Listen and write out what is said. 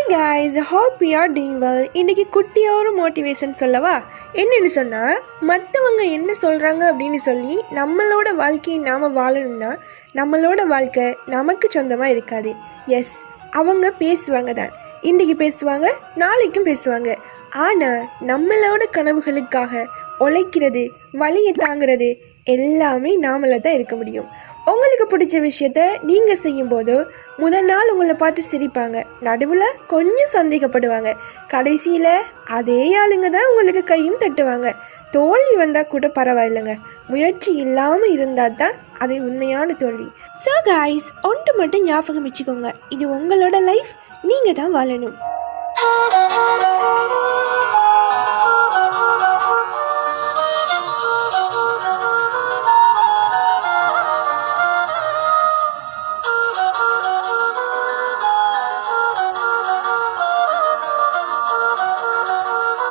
Hi guys, hope you are doing well. இன்றைக்கி குட்டியாக ஒரு மோட்டிவேஷன் சொல்லவா? என்னென்னு சொன்னால், மற்றவங்க என்ன சொல்கிறாங்க அப்படின்னு சொல்லி நம்மளோட வாழ்க்கையை நாம் வாழணும்னா நம்மளோட வாழ்க்கை நமக்கு சொந்தமாக இருக்காது. எஸ், அவங்க பேசுவாங்க தான், இன்றைக்கி பேசுவாங்க, நாளைக்கும் பேசுவாங்க. ஆனால் நம்மளோட கனவுகளுக்காக உழைக்கிறது, வலியை தாங்கிறது எல்லாமே நாமள தான் இருக்க முடியும். உங்களுக்கு பிடிச்ச விஷயத்த நீங்கள் செய்யும்போது முதல் நாள் உங்களை பார்த்து சிரிப்பாங்க, நடுவில் கொஞ்சம் சந்தேகப்படுவாங்க, கடைசியில் அதே ஆளுங்க தான் உங்களுக்கு கையும் தட்டுவாங்க. தோல்வி வந்தால் கூட பரவாயில்லைங்க, முயற்சி இல்லாமல் இருந்தால் தான் அது உண்மையான தோல்வி. ஸோ காய்ஸ், ஒன்று மட்டும் ஞாபகம் வச்சுக்கோங்க, இது உங்களோட லைஃப், நீங்கள் தான் வாழணும்.